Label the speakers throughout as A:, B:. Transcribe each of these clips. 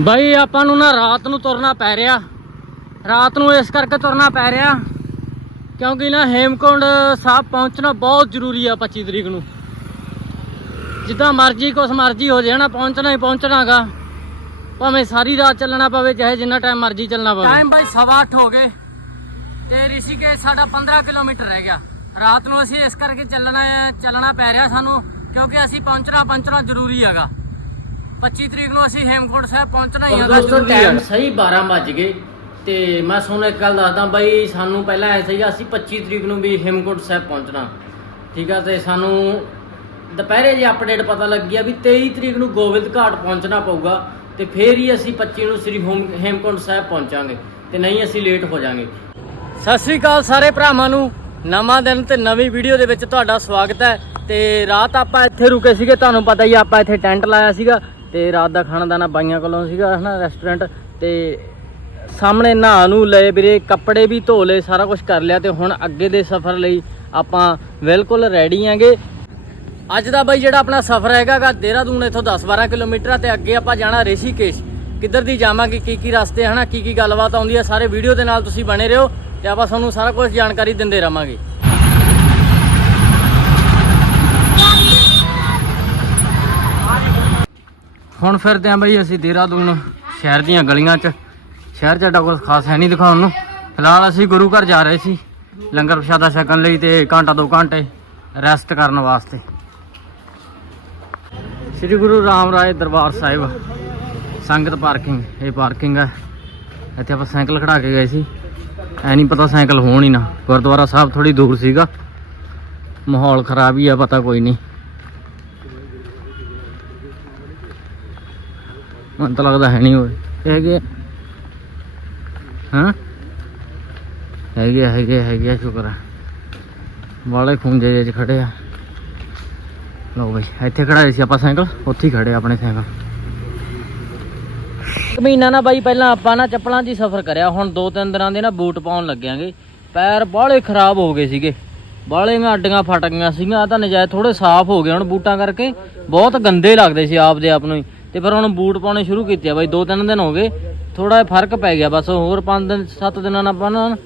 A: ਬਾਈ, ਆਪਾਂ ਨੂੰ ਨਾ ਰਾਤ ਨੂੰ ਤੁਰਨਾ ਪੈ ਰਿਹਾ। ਰਾਤ ਨੂੰ ਇਸ ਕਰਕੇ ਤੁਰਨਾ ਪੈ ਰਿਹਾ ਕਿਉਂਕਿ ਨਾ ਹੇਮਕੁੰਡ ਸਾਹਿਬ ਪਹੁੰਚਣਾ ਬਹੁਤ ਜ਼ਰੂਰੀ ਆ 25 ਤਰੀਕ ਨੂੰ। ਜਿੱਦਾਂ ਮਰਜ਼ੀ, ਕੁਛ ਮਰਜ਼ੀ ਹੋ ਜਾਏ ਨਾ, ਪਹੁੰਚਣਾ ਹੀ ਪਹੁੰਚਣਾਗਾ। ਭਾਵੇਂ ਸਾਰੀ ਰਾਤ ਚੱਲਣਾ ਪਵੇ, ਚਾਹੇ ਜਿੰਨਾ ਟਾਈਮ ਮਰਜ਼ੀ ਚੱਲਣਾ ਪਵੇ। ਟਾਈਮ ਬਾਈ 8:30 ਹੋ ਗਏ ਤੇ ਰਿਸ਼ੀਕੇਸ਼ ਸਾਡਾ 15 ਕਿਲੋਮੀਟਰ ਰਹਿ ਗਿਆ। ਰਾਤ ਨੂੰ ਅਸੀਂ ਇਸ ਕਰਕੇ ਚੱਲਣਾ ਚੱਲਣਾ ਪੈ ਰਿਹਾ ਸਾਨੂੰ ਕਿਉਂਕਿ ਅਸੀਂ ਪਹੁੰਚਣਾ ਪਹੁੰਚਣਾ ਜ਼ਰੂਰੀ ਹੈਗਾ। 25 ਤਰੀਕ ਨੂੰ ਅਸੀਂ ਹੇਮਕੁੰਟ ਸਾਹਿਬ ਪਹੁੰਚਣਾ ਹੀ ਹੈਗਾ
B: ਦੋਸਤੋ ਟਾਈਮ ਸਹੀ 12 ਵੱਜ ਗਏ ਤੇ ਮੈਂ ਤੁਹਾਨੂੰ ਇੱਕ ਗੱਲ ਦੱਸਦਾ ਬਾਈ ਸਾਨੂੰ ਪਹਿਲਾਂ ਐ ਸੀਗਾ ਅਸੀਂ 25 ਤਰੀਕ ਨੂੰ ਵੀ ਹੇਮਕੁੰਟ ਸਾਹਿਬ ਪਹੁੰਚਣਾ। ਠੀਕ ਆ ਤੇ ਸਾਨੂੰ ਦੁਪਹਿਰੇ ਜੇ ਅਪਡੇਟ ਪਤਾ ਲੱਗ ਗਿਆ ਵੀ 23 ਤਰੀਕ ਨੂੰ ਗੋਬਿੰਦ ਘਾਟ ਪਹੁੰਚਣਾ ਪਊਗਾ ਤੇ ਫੇਰ ਹੀ ਅਸੀਂ 25 ਨੂੰ ਸ੍ਰੀ ਹੋਮ- ਹੇਮਕੁੰਟ ਸਾਹਿਬ ਪਹੁੰਚਾਂਗੇ ਤੇ ਨਹੀਂ ਅਸੀਂ ਲੇਟ ਹੋ ਜਾਾਂਗੇ।
A: ਸਤਿ ਸ੍ਰੀ ਅਕਾਲ ਸਾਰੇ ਭਰਾਵਾਂ ਨੂੰ ਨਵਾਂ ਦਿਨ ਤੇ ਨਵੀਂ ਵੀਡੀਓ ਦੇ ਵਿੱਚ ਤੁਹਾਡਾ ਸਵਾਗਤ ਹੈ ਤੇ ਰਾਤ ਆਪਾਂ ਇੱਥੇ ਰੁਕੇ ਸੀਗੇ ਤੁਹਾਨੂੰ ਪਤਾ ਹੀ ਆ, ਆਪਾਂ ਇੱਥੇ ਟੈਂਟ ਲਾਇਆ ਸੀਗਾ ਤੇ ਰਾਤ ਦਾ ਖਾਣਾ ਦਾਣਾ ਬਾਈਆਂ ਕੋਲੋਂ ਸੀਗਾ, ਹਨਾ ਰੈਸਟੋਰੈਂਟ ਤੇ ਸਾਹਮਣੇ ਨਹਾ ਨੂੰ ਲਏ ਵੀਰੇ, ਕੱਪੜੇ ਵੀ ਧੋ ਲਏ, ਸਾਰਾ ਕੁਝ ਕਰ ਲਿਆ ਤੇ ਹੁਣ ਅੱਗੇ ਦੇ ਸਫ਼ਰ ਲਈ ਆਪਾਂ ਬਿਲਕੁਲ ਰੈਡੀ ਆਂਗੇ। ਅੱਜ ਦਾ ਬਾਈ ਜਿਹੜਾ ਆਪਣਾ ਸਫ਼ਰ ਹੈਗਾਗਾ ਦੇਹਰਾਦੂਨ, ਇੱਥੋਂ 10-12 ਕਿਲੋਮੀਟਰ ਆ ਤੇ ਅੱਗੇ ਆਪਾਂ ਜਾਣਾ ਰਿਸ਼ੀਕੇਸ਼। ਕਿੱਧਰ ਦੀ ਜਾਵਾਂਗੇ, ਕੀ ਕੀ ਰਸਤੇ, ਹਨਾ, ਕੀ ਕੀ ਗੱਲਬਾਤ ਆਉਂਦੀ ਹੈ ਸਾਰੇ ਵੀਡੀਓ ਦੇ ਨਾਲ ਤੁਸੀਂ ਬਣੇ ਰਹੋ ਤੇ ਆਪਾਂ ਤੁਹਾਨੂੰ ਸਾਰਾ ਕੁਝ ਜਾਣਕਾਰੀ ਦਿੰਦੇ ਰਵਾਂਗੇ। ਹੁਣ ਫਿਰਦੇ ਆਂ ਬਈ ਅਸੀਂ ਦੇਹਰਾਦੂਨ, ਸ਼ਹਿਰ ਦੀਆਂ ਗਲੀਆਂ 'ਚ। ਸ਼ਹਿਰ 'ਚ ਸਾਡਾ ਕੁਝ ਖਾਸ ਹੈ ਨਹੀਂ ਦਿਖਾਉਣ ਨੂੰ। ਫਿਲਹਾਲ ਅਸੀਂ ਗੁਰੂ ਘਰ ਜਾ ਰਹੇ ਸੀ, ਲੰਗਰ ਪ੍ਰਸ਼ਾਦਾ ਛਕਣ ਲਈ ਤੇ ਘੰਟਾ ਦੋ ਘੰਟੇ ਰੈਸਟ ਕਰਨ ਵਾਸਤੇ। ਸ੍ਰੀ ਗੁਰੂ ਰਾਮ ਰਾਏ ਦਰਬਾਰ ਸਾਹਿਬ, ਸੰਗਤ ਪਾਰਕਿੰਗ, ਇਹ ਪਾਰਕਿੰਗ ਹੈ। ਇੱਥੇ ਆਪਾਂ ਸਾਈਕਲ ਖੜਾ ਕੇ ਗਏ ਸੀ। ਐ ਨਹੀਂ ਪਤਾ ਸਾਈਕਲ ਹੋਣ ਹੀ ਨਾ। ਗੁਰਦੁਆਰਾ ਸਾਹਿਬ ਥੋੜੀ ਦੂਰ ਸੀਗਾ। ਮਾਹੌਲ ਖਰਾਬ ਹੀ ਆ, ਪਤਾ ਕੋਈ ਨਹੀਂ। ਮੈਨੂੰ ਤਾਂ ਲੱਗਦਾ ਹੈ ਨਹੀਂ ਹੋਏ ਹੈਗੇ ਹਾਂ? ਹੈਗੇ ਆ, ਹੈਗੇ ਹੈਗੇ ਸ਼ੁਕਰ ਹੈ ਵਾਲੇ ਖੁੰਝੇ ਜਿਹੇ 'ਚ ਖੜੇ ਆ। ਲਓ ਬਈ ਇੱਥੇ ਖੜਾਏ ਸੀ ਆਪਾਂ ਸਾਈਕਲ ਉੱਥੇ ਹੀ ਖੜੇ ਆਪਣੇ ਸਾਈਕਲ। ਇੱਕ ਮਹੀਨਾ ਨਾ ਬਾਈ ਪਹਿਲਾਂ ਆਪਾਂ ਨਾ ਚੱਪਲਾਂ 'ਚ ਹੀ ਸਫ਼ਰ ਕਰਿਆ। ਹੁਣ ਦੋ ਤਿੰਨ ਦਿਨਾਂ ਦੇ ਨਾ ਬੂਟ ਪਾਉਣ ਲੱਗਿਆਂਗੇ। ਪੈਰ ਬਾਹਲੇ ਖਰਾਬ ਹੋ ਗਏ ਸੀਗੇ। ਬਾਹਲੇ ਮੈਂ ਅੱਡੀਆਂ ਫਟ ਗਈਆਂ ਸੀਗੀਆਂ। ਆਹ ਤਾਂ ਨਜਾਇਜ਼ ਥੋੜੇ ਸਾਫ਼ ਹੋ ਗਏ ਹੁਣ ਬੂਟਾਂ ਕਰਕੇ। ਬਹੁਤ ਗੰਦੇ ਲੱਗਦੇ ਸੀ ਆਪਦੇ ਆਪ ਨੂੰ ਹੀ। ਤੇ ਫਿਰ ਹੁਣ ਬੂਟ ਪਾਉਣੇ ਸ਼ੁਰੂ ਕੀਤੇ ਆ ਬਾਈ ਦੋ ਤਿੰਨ ਦਿਨ ਹੋ ਗਏ। ਥੋੜਾ ਫ਼ਰਕ ਪੈ ਗਿਆ ਬਸ ਹੋਰ ਪੰਜ ਦਿਨ ਸੱਤ ਦਿਨਾਂ ਨਾਲ ਆਪਾਂ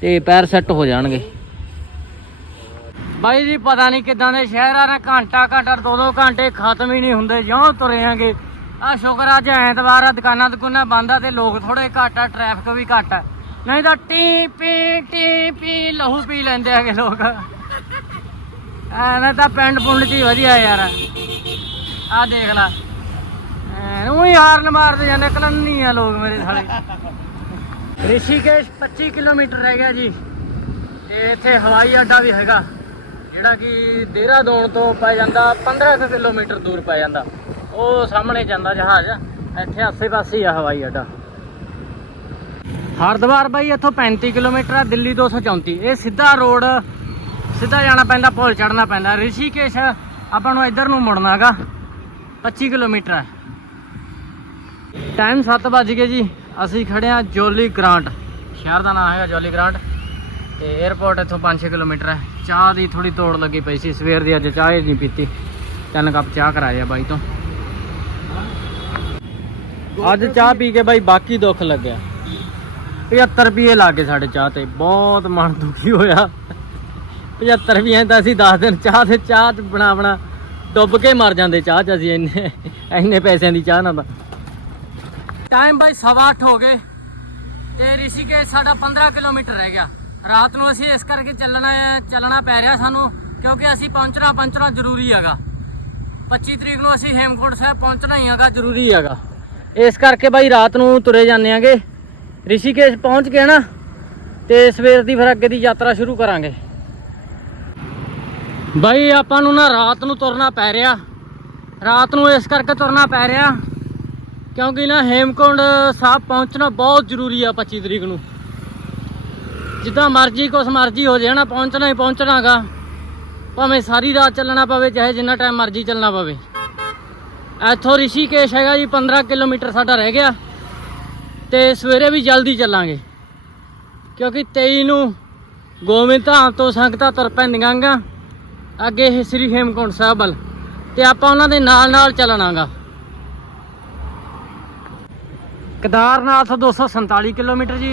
A: ਤੇ ਪੈਰ ਸੈੱਟ ਹੋ ਜਾਣਗੇ। ਬਾਈ ਜੀ ਪਤਾ ਨਹੀਂ ਕਿਦਾਂ ਦੇ ਸ਼ਹਿਰ ਆ ਨਾ ਘੰਟਾ ਘੰਟਾ ਦੋ ਦੋ ਘੰਟੇ ਖਤਮ ਹੀ ਨਹੀਂ ਹੁੰਦੇ ਜਿਉਂ ਤੁਰੇ ਆਂਗੇ। ਆ ਸ਼ੁਕਰ ਆ, ਅੱਜ ਐਤਵਾਰ ਆ ਦੁਕਾਨਾਂ ਦੁਕਾਨਾਂ ਬੰਦ ਆ ਤੇ ਲੋਕ ਥੋੜੇ ਘੱਟ ਆ ਟ੍ਰੈਫਿਕ ਵੀ ਘੱਟ ਆ। ਨਹੀਂ ਤਾਂ ਟੀ ਪੀ ਟੀ ਪੀ ਲਹੂ ਪੀ ਲੈਂਦੇ ਆਗੇ ਲੋਕ। ਐ ਤਾਂ ਪਿੰਡ ਪੁੰਡ ਚ ਹੀ ਵਧੀਆ ਯਾਰ। ਆ ਦੇਖ ਲੈ। ਉਹ ਹਾਰਨ ਮਾਰਦੇ ਜਾਂਦੇ ਕਲੰਨੀ ਆ ਲੋਕ ਮੇਰੇ ਸਾਲੇ। ਰਿਸ਼ੀਕੇਸ਼ 25 ਕਿਲੋਮੀਟਰ ਰਹਿ ਗਿਆ ਜੀ। ਤੇ ਇੱਥੇ ਹਵਾਈ ਅੱਡਾ ਵੀ ਹੈਗਾ ਜਿਹੜਾ ਕਿ ਦੇਹਰਾਦੂਨ ਤੋਂ ਪੈ ਜਾਂਦਾ 15 ਕੁ ਕਿਲੋਮੀਟਰ ਦੂਰ ਪੈ ਜਾਂਦਾ। ਉਹ ਸਾਹਮਣੇ ਜਾਂਦਾ ਜਹਾਜ਼ ਇੱਥੇ ਆਸੇ-ਪਾਸੇ ਹੀ ਆ ਹਵਾਈ ਅੱਡਾ। ਹਰਦੁਆਰ ਬਾਈ ਇੱਥੋਂ 35 ਕਿਲੋਮੀਟਰ ਆ ਦਿੱਲੀ 234 ਇਹ ਸਿੱਧਾ ਰੋਡ ਸਿੱਧਾ ਜਾਣਾ ਪੈਂਦਾ ਪੁਲ ਚੜਨਾ ਪੈਂਦਾ। ਰਿਸ਼ੀਕੇਸ਼ ਆਪਾਂ ਨੂੰ ਇੱਧਰ ਨੂੰ ਮੁੜਨਾਗਾ 25 ਕਿਲੋਮੀਟਰ ਹੈ ਟਾਈਮ 7 ਵੱਜ ਗਏ ਜੀ। ਅਸੀਂ ਖੜੇ ਆ ਜੋਲੀ ਗ੍ਰਾਂਟ। ਸ਼ਹਿਰ ਦਾ ਨਾਮ ਹੈਗਾ ਜੋਲੀ ਗ੍ਰਾਂਟ। ਤੇ 에어ਪੋਰਟ ਇੱਥੋਂ 5-6 ਕਿਲੋਮੀਟਰ ਹੈ। ਚਾਹ ਦੀ ਥੋੜੀ ਤੋੜ ਲੱਗੀ ਪਈ ਸੀ। ਸਵੇਰ ਦੀ ਅੱਜ ਚਾਹ ਹੀ ਨਹੀਂ ਪੀਤੀ। ਤਿੰਨ ਕੱਪ ਚਾਹ ਕਰਾਏ ਆ ਬਾਈ ਤੋਂ। ਅੱਜ ਚਾਹ ਪੀ ਕੇ ਬਾਈ ਬਾਕੀ ਦੁੱਖ ਲੱਗਿਆ। 75 ਰੁਪਏ ਲੱਗੇ ਸਾਡੇ ਚਾਹ ਤੇ। ਬਹੁਤ ਮਨ ਦੁਖੀ ਹੋਇਆ। 75 ਰੁਪਏ ਤਾਂ ਅਸੀਂ 10 ਦਿਨ ਚਾਹ ਤੇ ਚਾਹ ਚ ਬਣਾ ਬਣਾ ਡੁੱਬ ਕੇ ਮਰ ਜਾਂਦੇ ਚਾਹ ਚ ਅਸੀਂ ਇੰਨੇ ਇੰਨੇ ਪੈਸਿਆਂ ਦੀ ਚਾਹ ਨਾਲ ਟਾਈਮ ਬਾਈ 8:30 ਹੋ ਗਏ ਤੇ ਰਿਸ਼ੀਕੇਸ਼ ਸਾਡਾ 15 ਕਿਲੋਮੀਟਰ ਰਹਿ ਗਿਆ। ਰਾਤ ਨੂੰ ਅਸੀਂ ਇਸ ਕਰਕੇ ਚੱਲਣਾ ਚੱਲਣਾ ਪੈ ਰਿਹਾ ਸਾਨੂੰ, ਕਿਉਂਕਿ ਅਸੀਂ ਪਹੁੰਚਣਾ ਪਹੁੰਚਣਾ ਜ਼ਰੂਰੀ ਹੈਗਾ। 25 ਤਰੀਕ ਨੂੰ ਅਸੀਂ ਹੇਮਕੁੰਟ ਸਾਹਿਬ ਪਹੁੰਚਣਾ ਹੀ ਹੈਗਾ, ਜ਼ਰੂਰੀ ਹੈਗਾ। ਇਸ ਕਰਕੇ ਬਾਈ ਰਾਤ ਨੂੰ ਤੁਰੇ ਜਾਂਦੇ ਆਂਗੇ ਰਿਸ਼ੀਕੇਸ਼ ਪਹੁੰਚ ਕੇ ਨਾ, ਤੇ ਸਵੇਰ ਦੀ ਫਿਰ ਅੱਗੇ ਦੀ ਯਾਤਰਾ ਸ਼ੁਰੂ ਕਰਾਂਗੇ। ਬਾਈ ਆਪਾਂ ਨੂੰ ਨਾ ਰਾਤ ਨੂੰ ਤੁਰਨਾ ਪੈ ਰਿਹਾ। ਰਾਤ ਨੂੰ ਇਸ ਕਰਕੇ ਤੁਰਨਾ ਪੈ ਰਿਹਾ। ਕਿਉਂਕਿ ਨਾ ਹੇਮਕੁੰਡ ਸਾਹਿਬ ਪਹੁੰਚਣਾ ਬਹੁਤ ਜ਼ਰੂਰੀ ਆ 25 ਤਰੀਕ ਨੂੰ। ਜਿੱਦਾਂ ਮਰਜ਼ੀ, ਕੁਛ ਮਰਜ਼ੀ ਹੋ ਜਾਏ ਨਾ, ਪਹੁੰਚਣਾ ਹੀ ਪਹੁੰਚਣਾਗਾ। ਭਾਵੇਂ ਸਾਰੀ ਰਾਤ ਚੱਲਣਾ ਪਵੇ, ਚਾਹੇ ਜਿੰਨਾ ਟਾਈਮ ਮਰਜ਼ੀ ਚੱਲਣਾ ਪਵੇ। ਇੱਥੋਂ ਰਿਸ਼ੀਕੇਸ਼ ਹੈਗਾ ਜੀ 15 ਕਿਲੋਮੀਟਰ ਸਾਡਾ ਰਹਿ ਗਿਆ। ਤੇ ਸਵੇਰੇ ਵੀ ਜਲਦੀ ਚੱਲਾਂਗੇ। ਕਿਉਂਕਿ 23 ਨੂੰ ਗੋਬਿੰਦ ਧਾਮ ਤੋਂ ਸੰਗਤਾਂ ਤੁਰ ਪੈਂਦੀਆਂ ਗਾ, ਅੱਗੇ ਸ੍ਰੀ ਹੇਮਕੁੰਟ ਸਾਹਿਬ ਵੱਲ। ਤੇ ਆਪਾਂ ਉਹਨਾਂ ਦੇ ਨਾਲ ਨਾਲ ਚੱਲਣਾਗਾ। ਕੇਦਾਰਨਾਥ 247 ਕਿਲੋਮੀਟਰ ਜੀ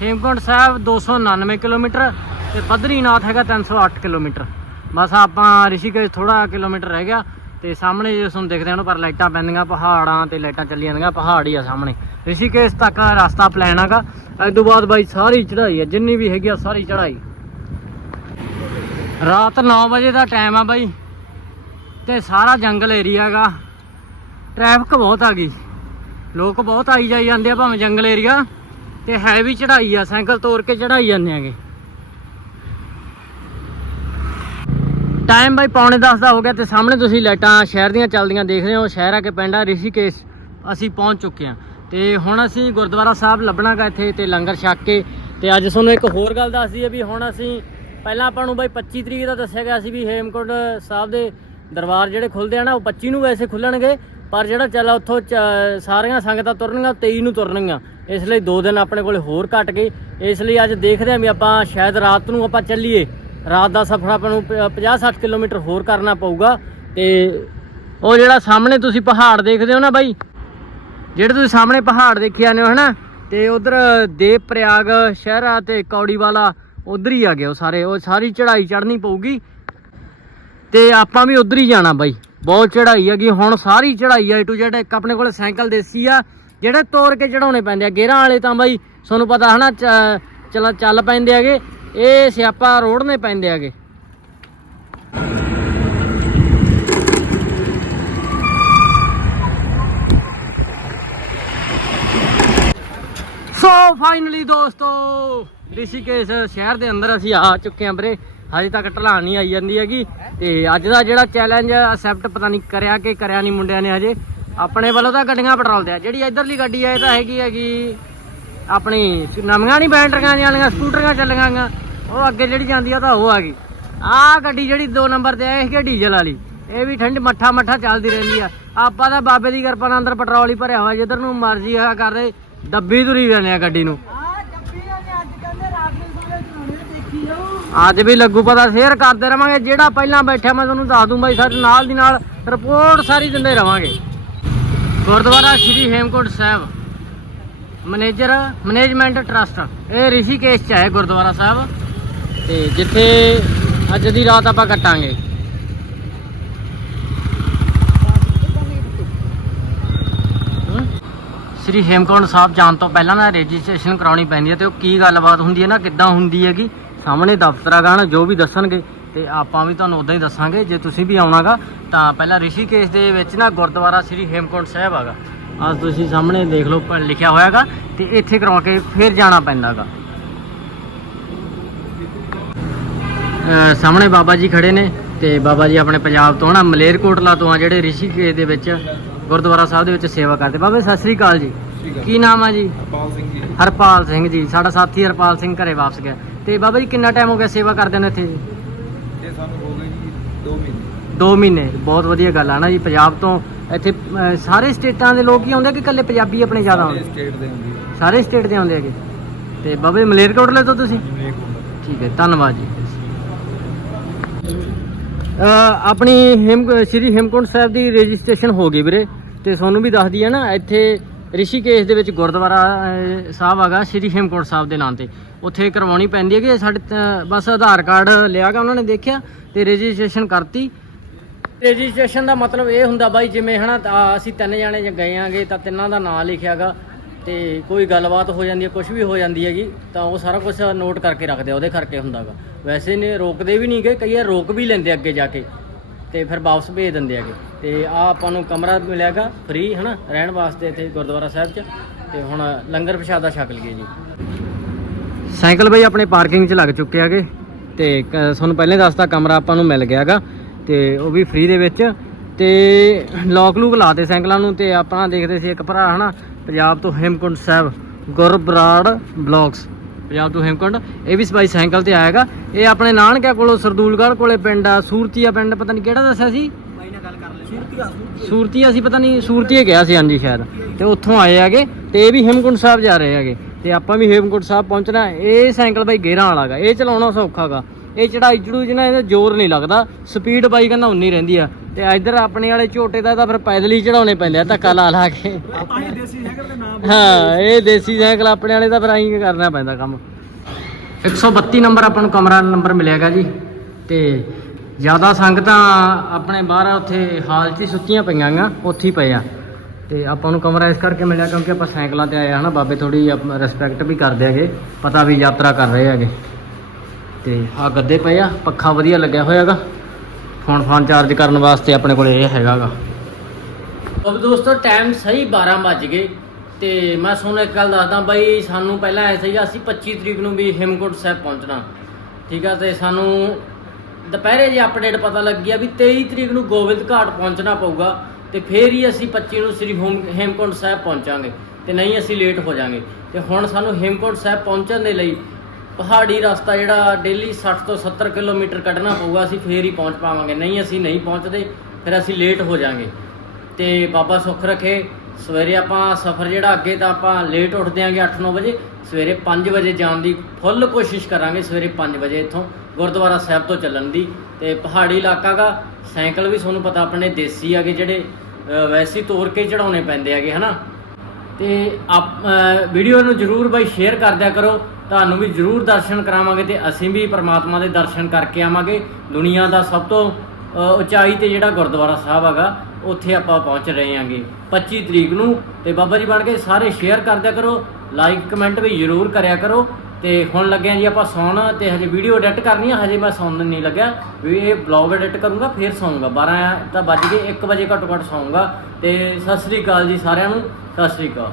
A: ਹੇਮਕੁੰਟ ਸਾਹਿਬ 299 ਕਿਲੋਮੀਟਰ ਤੇ ਬਦਰੀਨਾਥ ਹੈਗਾ 308 ਕਿਲੋਮੀਟਰ ਬਸ ਆਪਾਂ ਰਿਸ਼ੀਕੇਸ਼ ਥੋੜਾ ਕਿਲੋਮੀਟਰ ਰਹਿ ਗਿਆ ਤੇ ਸਾਹਮਣੇ ਜੇ ਤੁਹਾਨੂੰ ਦੇਖਦੇ ਹੋ ਪਰ ਲਾਈਟਾਂ ਪੈਂਦੀਆਂ ਪਹਾੜਾਂ ਤੇ ਲਾਈਟਾਂ ਚੱਲੀ ਜਾਂਦੀਆਂ ਪਹਾੜ ਹੀ ਆ ਸਾਹਮਣੇ ਰਿਸ਼ੀਕੇਸ਼ ਤੱਕ ਰਸਤਾ ਪਲਾਨ ਹੈਗਾ ਇਸ ਤੋਂ ਬਾਅਦ ਬਾਈ ਸਾਰੀ ਚੜ੍ਹਾਈ ਹੈ ਜਿੰਨੀ ਵੀ ਹੈਗੀ ਆ ਸਾਰੀ ਚੜ੍ਹਾਈ ਰਾਤ 9 ਵਜੇ ਦਾ ਟਾਈਮ ਆ ਬਾਈ ਤੇ ਸਾਰਾ ਜੰਗਲ ਏਰੀਆ ਹੈਗਾ ਟ੍ਰੈਫਿਕ ਬਹੁਤ ਆ ਗਈ ਲੋਕ ਬਹੁਤ ਆਈ ਜਾਈ ਜਾਂਦੇ ਆ ਭਾਵੇਂ ਜੰਗਲ ਏਰੀਆ, ਤੇ ਹੈ ਵੀ ਚੜਾਈ ਆ, ਸਾਈਕਲ ਤੋੜ ਕੇ ਚੜਾਈ ਜਾਂਦੇ ਆਗੇ। ਟਾਈਮ ਬਾਈ ਪੌਣੇ 10 ਦਾ ਹੋ ਗਿਆ ਤੇ ਸਾਹਮਣੇ ਤੁਸੀਂ ਲਾਈਟਾਂ ਸ਼ਹਿਰ ਦੀਆਂ ਚੱਲਦੀਆਂ ਦੇਖ ਰਹੇ ਹੋ, ਸ਼ਹਿਰ ਆ ਕੇ ਪਿੰਡ ਆ, ਰਿਸ਼ੀਕੇਸ਼ ਅਸੀਂ ਪਹੁੰਚ ਚੁੱਕੇ ਹਾਂ। ਤੇ ਹੁਣ ਅਸੀਂ ਗੁਰਦੁਆਰਾ ਸਾਹਿਬ ਲੱਭਣਾਗਾ ਇੱਥੇ ਤੇ ਲੰਗਰ ਛਕ ਕੇ। ਤੇ ਅੱਜ ਤੁਹਾਨੂੰ ਇੱਕ ਹੋਰ ਗੱਲ ਦੱਸ ਦਈਏ ਵੀ ਹੁਣ ਅਸੀਂ ਪਹਿਲਾਂ ਆਪਾਂ ਨੂੰ ਬਾਈ 25 ਤਰੀਕ ਦਾ ਦੱਸਿਆ ਗਿਆ ਸੀ ਵੀ ਹੇਮਕੁੰਡ ਸਾਹਿਬ ਦੇ ਦਰਬਾਰ ਜਿਹੜੇ ਖੁੱਲਦੇ ਆ ਨਾ, ਉਹ 25 ਨੂੰ ਵੈਸੇ ਖੁੱਲਣਗੇ ਪਰ ਜਿਹੜਾ ਚੱਲ ਉੱਥੋਂ ਚ- ਸਾਰੀਆਂ ਸੰਗਤਾਂ ਤੁਰਨਗੀਆਂ ਉਹ 23 ਨੂੰ ਤੁਰਨਗੀਆਂ। ਇਸ ਲਈ 2 ਦਿਨ ਆਪਣੇ ਕੋਲੇ ਹੋਰ ਘਟ ਗਏ। ਇਸ ਲਈ ਅੱਜ ਦੇਖਦੇ ਹਾਂ ਵੀ ਆਪਾਂ ਸ਼ਾਇਦ ਰਾਤ ਨੂੰ ਆਪਾਂ ਚੱਲੀਏ। ਰਾਤ ਦਾ ਸਫ਼ਰ ਆਪਾਂ ਨੂੰ 50-60 ਕਿਲੋਮੀਟਰ ਹੋਰ ਕਰਨਾ ਪਊਗਾ। ਤੇ ਉਹ ਜਿਹੜਾ ਸਾਹਮਣੇ ਤੁਸੀਂ ਪਹਾੜ ਦੇਖਦੇ ਹੋ ਨਾ ਬਾਈ, ਜਿਹੜੇ ਤੁਸੀਂ ਸਾਹਮਣੇ ਪਹਾੜ ਦੇਖੀ ਜਾਂਦੇ ਹੋ ਹਨਾ? ਤੇ ਉਧਰ ਦੇਵ ਪ੍ਰਯਾਗ ਸ਼ਹਿਰਾ ਤੇ ਕੌੜੀ ਵਾਲਾ ਉਧਰ ਹੀ ਆ ਗਿਆ ਉਹ ਸਾਰੇ। ਉਹ ਸਾਰੀ ਚੜ੍ਹਾਈ ਚੜ੍ਹਨੀ ਪਊਗੀ। ਤੇ ਆਪਾਂ ਵੀ ਉਧਰ ਹੀ ਜਾਣਾ ਬਾਈ। ਬਹੁਤ ਚੜ੍ਹਾਈ ਹੈਗੀ ਹੁਣ ਸਾਰੀ ਚੜਾਈ ਆ ਟੂ ਜਿਹੜਾ ਇੱਕ ਆਪਣੇ ਕੋਲ ਸਾਈਕਲ ਦੇਸੀ ਆ, ਜਿਹੜੇ ਤੋਰ ਕੇ ਚੜਾਉਣੇ ਪੈਂਦੇ ਆ। ਗੇਰਾਂ ਵਾਲੇ ਤਾਂ ਬਾਈ, ਤੁਹਾਨੂੰ ਪਤਾ ਹਨਾ, ਚ- ਚੱਲ ਚੱਲ ਪੈਂਦੇ ਹੈਗੇ। ਇਹ ਸਿਆਪਾ ਰੋੜਨੇ ਪੈਂਦੇ ਹੈਗੇ। ਸੋ ਫਾਈਨਲੀ ਦੋਸਤੋ ਰਿਸ਼ੀਕੇਸ਼ ਸ਼ਹਿਰ ਦੇ ਅੰਦਰ ਅਸੀਂ ਆ ਚੁੱਕੇ ਹਾਂ ਵੀਰੇ। ਹਜੇ ਤੱਕ ਢਲਾਣ ਨਹੀਂ ਆਈ ਜਾਂਦੀ ਹੈਗੀ। ਤੇ ਅੱਜ ਦਾ ਜਿਹੜਾ ਚੈਲੰਜ ਅਸੈਪਟ ਪਤਾ ਨਹੀਂ ਕਰਿਆ ਕਿ ਕਰਿਆ ਨਹੀਂ ਮੁੰਡਿਆਂ ਨੇ ਹਜੇ। ਆਪਣੇ ਵੱਲੋਂ ਤਾਂ ਗੱਡੀਆਂ ਪੈਟਰੋਲ ਦੇ ਆ। ਜਿਹੜੀ ਇਧਰਲੀ ਗੱਡੀ ਆ, ਇਹ ਤਾਂ ਹੈਗੀ ਹੈਗੀ ਆਪਣੀ ਨਵੀਆਂ ਨਹੀਂ ਬੈਟਰੀਆਂ ਵਾਲੀਆਂ, ਸਕੂਟਰੀਆਂ ਚੱਲੀਆਂ ਉਹ ਅੱਗੇ ਜਿਹੜੀ ਜਾਂਦੀ ਆ ਤਾਂ ਉਹ ਆ ਗਈ। ਆਹ ਗੱਡੀ ਜਿਹੜੀ 2 ਨੰਬਰ ਤੇ ਆ, ਇਹ ਕਿ ਡੀਜ਼ਲ ਵਾਲੀ। ਇਹ ਵੀ ਠੰਡ, ਮੱਠਾ ਮੱਠਾ ਚੱਲਦੀ ਰਹਿੰਦੀ ਆ। ਆਪਾਂ ਤਾਂ ਬਾਬੇ ਦੀ ਕਿਰਪਾ ਨਾਲ ਅੰਦਰ ਪੈਟਰੋਲ ਹੀ ਭਰਿਆ ਹੋਇਆ। ਜਿੱਧਰ ਨੂੰ ਮਰਜ਼ੀ ਆ ਕਰਦੇ ਦੱਬੀ ਤੁਰੀ ਜਾਂਦੇ ਆ ਗੱਡੀ ਨੂੰ। ਅੱਜ ਵੀ ਲੱਗੂ ਪਤਾ ਸ਼ੇਅਰ ਕਰਦੇ ਰਵਾਂਗੇ। ਜਿਹੜਾ ਪਹਿਲਾਂ ਬੈਠਿਆ, ਮੈਂ ਤੁਹਾਨੂੰ ਦੱਸ ਦੂੰ ਬਾਈ, ਸਾਡੇ ਨਾਲ ਦੀ ਨਾਲ ਰਿਪੋਰਟ ਸਾਰੀ ਦਿੰਦੇ ਰਵਾਂਗੇ। Gurdwara Shri Hemkunt Sahib. Manager, management trust. ਇਹ ਰਿਸ਼ੀਕੇਸ਼ ਚ ਹੈ ਗੁਰਦੁਆਰਾ ਸਾਹਿਬ। ਤੇ ਜਿੱਥੇ ਅੱਜ ਦੀ ਰਾਤ ਆਪਾਂ ਕੱਟਾਂਗੇ। ਸ੍ਰੀ ਹੇਮਕੁੰਟ ਸਾਹਿਬ ਜਾਣ ਤੋਂ ਪਹਿਲਾਂ ਨਾ ਰਜਿਸਟ੍ਰੇਸ਼ਨ ਕਰਾਉਣੀ ਪੈਂਦੀ ਹੈ ਤੇ ਉਹ ਕੀ ਗੱਲਬਾਤ ਹੁੰਦੀ ਹੈ ਨਾ, ਕਿੱਦਾਂ ਹੁੰਦੀ ਹੈਗੀ? ਸਾਹਮਣੇ ਦਫ਼ਤਰ ਆ ਗਾਣਾ ਜੋ ਵੀ ਦੱਸਣਗੇ ਤੇ ਆਪਾਂ ਵੀ ਤੁਹਾਨੂੰ ਉਦਾਂ ਹੀ ਦੱਸਾਂਗੇ। ਜੇ ਤੁਸੀਂ ਵੀ ਆਉਣਾਗਾ ਤਾਂ ਪਹਿਲਾਂ ਰਿਸ਼ੀਕੇਸ਼ ਦੇ ਵਿੱਚ ਨਾ ਗੁਰਦੁਆਰਾ ਸ੍ਰੀ ਹੇਮਕੁੰਟ ਸਾਹਿਬ ਆਗਾ। ਅੱਜ ਤੁਸੀਂ ਸਾਹਮਣੇ ਦੇਖ ਲਓ ਉੱਪਰ ਲਿਖਿਆ ਹੋਇਆਗਾ ਤੇ ਇੱਥੇ ਕਰਵਾ ਕੇ ਫਿਰ ਜਾਣਾ ਪੈਂਦਾਗਾ। ਸਾਹਮਣੇ ਬਾਬਾ ਜੀ ਖੜੇ ਨੇ ਤੇ ਬਾਬਾ ਜੀ ਆਪਣੇ ਪੰਜਾਬ ਤੋਂ ਨਾ ਮਲੇਰਕੋਟਲਾ ਤੋਂ ਆ ਜਿਹੜੇ ਰਿਸ਼ੀਕੇਸ਼ ਦੇ ਵਿੱਚ ਗੁਰਦੁਆਰਾ ਸਾਹਿਬ ਦੇ ਵਿੱਚ ਸੇਵਾ ਕਰਦੇ। ਬਾਬੇ ਸਤਿ ਸ੍ਰੀ ਅਕਾਲ ਜੀ। ਕੀ ਨਾਮ ਆ ਜੀ?
C: ਹਰਪਾਲ ਸਿੰਘ ਜੀ।
A: ਹਰਪਾਲ ਸਿੰਘ ਜੀ। ਸਾਡਾ ਸਾਥੀ ਹਰਪਾਲ ਸਿੰਘ ਘਰੇ ਵਾਪਸ ਗਿਆ। ਤੇ ਬਾਬਾ ਜੀ ਕਿੰਨਾ ਟਾਈਮ ਹੋ ਗਿਆ ਸੇਵਾ ਕਰਦੇ ਨੇ ਇੱਥੇ ਜੀ?
C: ਇਹ ਸਾਨੂੰ ਹੋ ਗਏ ਜੀ 2 ਮਹੀਨੇ।
A: 2 ਮਹੀਨੇ ਬਹੁਤ ਵਧੀਆ ਗੱਲ ਆ ਨਾ ਜੀ ਪੰਜਾਬ ਤੋਂ ਇੱਥੇ ਅਹ, ਸਾਰੇ ਸਟੇਟਾਂ ਦੇ ਲੋਕ ਹੀ ਆਉਂਦੇ ਕਿ ਇਕੱਲੇ ਪੰਜਾਬੀ ਆਪਣੇ ਜ਼ਿਆਦਾ ਆਉਂਦੇ?
C: ਸਟੇਟ ਦੇ ਹੁੰਦੀ
A: ਸਾਰੇ ਸਟੇਟ ਦੇ ਆਉਂਦੇ ਹੈਗੇ। ਤੇ ਬਾਬੇ ਮਲੇਰਕੋਟਲੇ ਤੋਂ ਤੁਸੀਂ?
C: ਜਿਵੇਂ
A: ਠੀਕ ਹੈ ਧੰਨਵਾਦ ਜੀ। ਆਪਣੀ ਹੇਮ ਸ਼੍ਰੀ ਹੇਮਕੁੰਟ ਸਾਹਿਬ ਦੀ ਰਜਿਸਟ੍ਰੇਸ਼ਨ ਹੋ ਗਈ ਵੀਰੇ ਤੇ ਤੁਹਾਨੂੰ ਵੀ ਦੱਸ ਦਈਏ ਨਾ ਇੱਥੇ ਰਿਸ਼ੀਕੇਸ਼ ਦੇ ਵਿੱਚ ਗੁਰਦੁਆਰਾ ਅ, ਸਾਹਿਬ ਹੈਗਾ ਸ਼੍ਰੀ ਹੇਮਕੋਟ ਸਾਹਿਬ ਦੇ ਨਾਂ ਤੇ। ਉੱਥੇ ਕਰਵਾਉਣੀ ਪੈਂਦੀ ਹੈ ਕਿ ਸਾਡੇ ਤਾਂ ਬਸ ਆਧਾਰ ਕਾਰਡ ਲਿਆ ਲਿਆਗਾ ਉਹਨਾਂ ਨੇ ਦੇਖਿਆ ਤੇ ਰਜਿਸਟ੍ਰੇਸ਼ਨ ਕਰਤੀ। ਰਜਿਸਟ੍ਰੇਸ਼ਨ ਦਾ ਮਤਲਬ ਇਹ ਹੁੰਦਾ ਬਾਈ ਜਿਵੇਂ ਹਨਾ ਤਾਂ ਅਸੀਂ ਤਿੰਨ ਜਾਣੇ ਜੇ ਗਏ ਆਂਗੇ ਤਾਂ ਤਿੰਨਾਂ ਦਾ ਨਾਂ ਲਿਖਿਆਗਾ ਤੇ ਕੋਈ ਗੱਲਬਾਤ ਹੋ ਜਾਂਦੀ ਹੈ ਕੁਝ ਵੀ ਹੋ ਜਾਂਦੀ ਹੈਗੀ ਤਾਂ ਉਹ ਸਾਰਾ ਕੁਝ ਨੋਟ ਕਰਕੇ ਰੱਖਦੇ ਆ ਉਹਦੇ ਕਰਕੇ ਹੁੰਦਾਗਾ। ਵੈਸੇ ਨੇ ਰੋਕਦੇ ਵੀ ਨਹੀਂ ਗਏ ਕਈ ਵਾਰ ਰੋਕ ਵੀ ਲੈਂਦੇ ਅੱਗੇ ਜਾ ਕੇ ਤੇ ਫਿਰ ਵਾਪਸ ਭੇਜ ਦਿੰਦੇ ਹੈਗੇ। ਤੇ ਆ ਆਪਾਂ ਨੂੰ ਕਮਰਾ ਮਿਲਿਆਗਾ ਫ੍ਰੀ ਹਨਾ? ਰਹਿਣ ਵਾਸਤੇ ਇੱਥੇ ਗੁਰਦੁਆਰਾ ਸਾਹਿਬ 'ਚ। ਤੇ ਹੁਣ ਲੰਗਰ ਪ੍ਰਸ਼ਾਦਾ ਛਕ ਲਈਏ ਜੀ। ਸਾਈਕਲ ਬਈ ਆਪਣੇ ਪਾਰਕਿੰਗ 'ਚ ਲੱਗ ਚੁੱਕੇ ਹੈਗੇ ਤੇ ਕ- ਤੁਹਾਨੂੰ ਪਹਿਲੇ ਦੱਸਤਾ ਕਮਰਾ ਆਪਾਂ ਨੂੰ ਮਿਲ ਗਿਆਗਾ। ਤੇ ਉਹ ਵੀ ਫ੍ਰੀ ਦੇ ਵਿੱਚ। ਤੇ ਲੋਕ ਲੂਕ ਲਾਤੇ ਸਾਈਕਲਾਂ ਨੂੰ ਤੇ ਆਪਾਂ ਦੇਖਦੇ ਸੀ ਇੱਕ ਭਰਾ, ਹਨਾ? ਪੰਜਾਬ ਤੋਂ ਹੇਮਕੁੰਟ ਸਾਹਿਬ, ਗੁਰਬਰਾੜ ਬਲੌਕਸ। ਪੰਜਾਬ ਤੋਂ ਹੇਮਕੁੰਟ। ਇਹ ਵੀ ਸਪਾਈ ਸਾਈਕਲ ਤੇ ਆਏਗਾ। ਇਹ ਆਪਣੇ ਨਾਨਕਿਆ ਕੋਲੋਂ, ਸਰਦੂਲਗੜ੍ਹ ਕੋਲੇ ਪਿੰਡ ਆ, ਸੂਰਤੀਆ ਪਿੰਡ, ਪਤਾ ਨਹੀਂ ਕਿਹੜਾ ਦੱਸਿਆ ਸੀ? ਸੂਰਤੀਆ ਸੀ ਪਤਾ ਨਹੀਂ ਸੂਰਤੀਆ ਗਿਆ ਸੀ ਹਾਂਜੀ ਸ਼ਾਇਦ। ਤੇ ਉੱਥੋਂ ਆਏ ਹੈਗੇ ਤੇ ਇਹ ਵੀ ਹੇਮਕੁੰਟ ਸਾਹਿਬ ਜਾ ਰਹੇ ਹੈਗੇ। ਤੇ ਆਪਾਂ ਵੀ ਹੇਮਕੁੰਟ ਸਾਹਿਬ ਪਹੁੰਚਣਾ ਇਹ ਸਾਈਕਲ ਬਾਈ ਗੇਰਾਂ ਵਾਲਾ ਇਹ ਚਲਾਉਣਾ ਸੌਖਾਗਾ
D: ਇਹ ਚੜਾਈ ਚੜੂ ਨਾ ਇਹਦਾ ਜ਼ੋਰ ਨਹੀਂ ਲੱਗਦਾ। ਸਪੀਡ ਬਾਈ ਕਹਿੰਦਾ ਉਨੀ ਰਹਿੰਦੀ ਆ। ਤੇ ਇੱਧਰ ਆਪਣੇ ਵਾਲੇ ਝੋਟੇ ਦਾ ਤਾਂ ਫਿਰ ਪੈਦਲ ਹੀ ਚੜਾਉਣੇ ਪੈਂਦੇ ਆ ਧੱਕਾ ਲਾ ਲਾ ਕੇ।
C: ਹੀ ਦੇ
D: ਹਾਂ ਇਹ ਦੇਸੀ ਸਾਈਕਲ ਆਪਣੇ ਵਾਲੇ ਤਾਂ ਫਿਰ ਆਈ ਕਰਨਾ ਪੈਂਦਾ ਕੰਮ। 132 ਨੰਬਰ ਆਪਾਂ ਨੂੰ ਕਮਰਾ ਨੰਬਰ ਮਿਲਿਆਗਾ ਜੀ। ਤੇ ਜ਼ਿਆਦਾ ਸੰਗਤਾਂ ਆਪਣੇ ਬਾਹਰ ਉੱਥੇ ਹਾਲ 'ਚ ਹੀ ਸੁੱਤੀਆਂ ਪਈਆਂ ਗਾ, ਉੱਥੇ ਹੀ ਪਏ ਆ। ਤੇ ਆਪਾਂ ਨੂੰ ਕਮਰਾ ਇਸ ਕਰਕੇ ਮਿਲਿਆ ਕਿਉਂਕਿ ਆਪਾਂ ਸਾਈਕਲਾਂ ਤੇ ਆਏ ਆ ਹਨਾ, ਬਾਬੇ ਥੋੜੀ ਰਿਸਪੈਕਟ ਵੀ ਕਰਦੇ ਹੈਗੇ, ਪਤਾ ਵੀ ਯਾਤਰਾ ਕਰ ਰਹੇ ਹੈਗੇ। ਤੇ ਆ ਗੱਦੇ ਪਏ ਆ, ਪੱਖਾ ਵਧੀਆ ਲੱਗਿਆ ਹੋਇਆਗਾ ਫੋਨ ਫਾਨ ਚਾਰਜ ਕਰਨ ਵਾਸਤੇ ਆਪਣੇ ਕੋਲ ਇਹ ਹੈਗਾਗਾ
A: ਅਬ ਦੋਸਤੋ ਟਾਈਮ ਸਹੀ 12 ਵੱਜ ਗਏ। ਤੇ ਮੈਂ ਤੁਹਾਨੂੰ ਇੱਕ ਗੱਲ ਦੱਸਦਾ ਬਾਈ, ਸਾਨੂੰ ਪਹਿਲਾਂ ਐ ਸੀਗਾ, ਅਸੀਂ 25 ਤਰੀਕ ਨੂੰ ਵੀ ਹਿਮਕੁੰਟ ਸਾਹਿਬ ਪਹੁੰਚਣਾ। ਠੀਕ ਆ, ਤੇ ਸਾਨੂੰ ਦੁਪਹਿਰੇ ਜੇ ਅਪਡੇਟ ਪਤਾ ਲੱਗੀ ਆ ਵੀ 23 ਤਰੀਕ ਨੂੰ ਗੋਬਿੰਦ ਘਾਟ ਪਹੁੰਚਣਾ ਪਊਗਾ, ਤੇ ਫੇਰ ਹੀ ਅਸੀਂ 25 ਨੂੰ ਸ੍ਰੀ ਹੋਮ, ਹੇਮਕੁੰਟ ਸਾਹਿਬ ਪਹੁੰਚਾਂਗੇ, ਤੇ ਨਹੀਂ ਅਸੀਂ ਲੇਟ ਹੋ ਜਾਾਂਗੇ। ਤੇ ਹੁਣ ਸਾਨੂੰ ਹੇਮਕੁੰਟ ਸਾਹਿਬ ਪਹੁੰਚਣ ਦੇ ਲਈ ਪਹਾੜੀ ਰਸਤਾ ਜਿਹੜਾ ਡੇਲੀ 60 ਤੋਂ 70 ਕਿਲੋਮੀਟਰ ਕੱਢਣਾ ਪਊਗਾ, ਅਸੀਂ ਫੇਰ ਹੀ ਪਹੁੰਚ ਪਾਵਾਂਗੇ। ਨਹੀਂ ਅਸੀਂ ਨਹੀਂ ਪਹੁੰਚਦੇ, ਫਿਰ ਅਸੀਂ ਲੇਟ ਹੋ ਜਾਾਂਗੇ। ਤੇ ਬਾਬਾ ਸੁੱਖ ਰੱਖੇ, ਸਵੇਰੇ ਆਪਾਂ ਸਫ਼ਰ ਜਿਹੜਾ ਅੱਗੇ ਤਾਂ ਆਪਾਂ ਲੇਟ ਉੱਠਦੇ ਆਂਗੇ 8-9 ਵਜੇ, ਸਵੇਰੇ 5 ਵਜੇ ਜਾਣ ਦੀ ਫੁੱਲ ਕੋਸ਼ਿਸ਼ ਕਰਾਂਗੇ ਸਵੇਰੇ 5 ਵਜੇ ਇੱਥੋਂ। ਗੁਰਦੁਆਰਾ ਸਾਹਿਬ ਤੋਂ ਚੱਲਣ ਦੀ ਤੇ ਪਹਾੜੀ ਇਲਾਕਾ ਦਾ ਸਾਈਕਲ ਵੀ ਤੁਹਾਨੂੰ ਪਤਾ ਆਪਣੇ ਦੇਸੀ ਆਗੇ ਜਿਹੜੇ ਅ, ਵੈਸੇ ਤੋਰ ਕੇ ਚੜਾਉਣੇ ਪੈਂਦੇ ਆਗੇ ਹਨਾ? ਤੇ ਆਪ ਵੀਡੀਓ ਨੂੰ ਜਰੂਰ ਬਾਈ ਸ਼ੇਅਰ ਕਰ ਦਿਆ ਕਰੋ ਤੁਹਾਨੂੰ ਵੀ ਜਰੂਰ ਦਰਸ਼ਨ ਕਰਾਵਾਂਗੇ ਤੇ ਅਸੀਂ ਵੀ ਪ੍ਰਮਾਤਮਾ ਦੇ ਦਰਸ਼ਨ ਕਰਕੇ ਆਵਾਂਗੇ। ਦੁਨੀਆ ਦਾ ਸਭ ਤੋਂ ਉਚਾਈ ਤੇ ਜਿਹੜਾ ਗੁਰਦੁਆਰਾ ਸਾਹਿਬ ਹੈਗਾ ਉੱਥੇ ਆਪਾਂ ਪਹੁੰਚ ਰਹੇ ਹਾਂਗੇ। 25 ਤਰੀਕ ਨੂੰ ਤੇ ਬਾਬਾ ਜੀ ਬਣ ਕੇ ਸਾਰੇ ਸ਼ੇਅਰ ਕਰ ਦਿਆ ਕਰੋ ਲਾਈਕ ਕਮੈਂਟ ਵੀ ਜਰੂਰ ਕਰਿਆ ਕਰੋ। ਤੇ ਹੁਣ ਲੱਗਿਆ ਜੀ ਆਪਾਂ ਸੌਣ ਤੇ ਹਜੇ ਵੀਡੀਓ ਐਡਿਟ ਕਰਨੀ ਆ, ਹਜੇ ਮੈਂ ਸੌਣ ਨਹੀਂ ਲੱਗਿਆ। ਵੀ ਇਹ ਬਲੌਗ ਐਡਿਟ ਕਰੂੰਗਾ, ਫਿਰ ਸੌਂਗਾ। 12 ਤਾਂ ਵੱਜ ਗਏ 1 ਵਜੇ ਘੱਟੋ ਘੱਟ ਸੌਂਗਾ। ਤੇ ਸਤਿ ਸ੍ਰੀ ਅਕਾਲ ਜੀ ਸਾਰਿਆਂ ਨੂੰ, ਸਤਿ ਸ੍ਰੀ ਅਕਾਲ।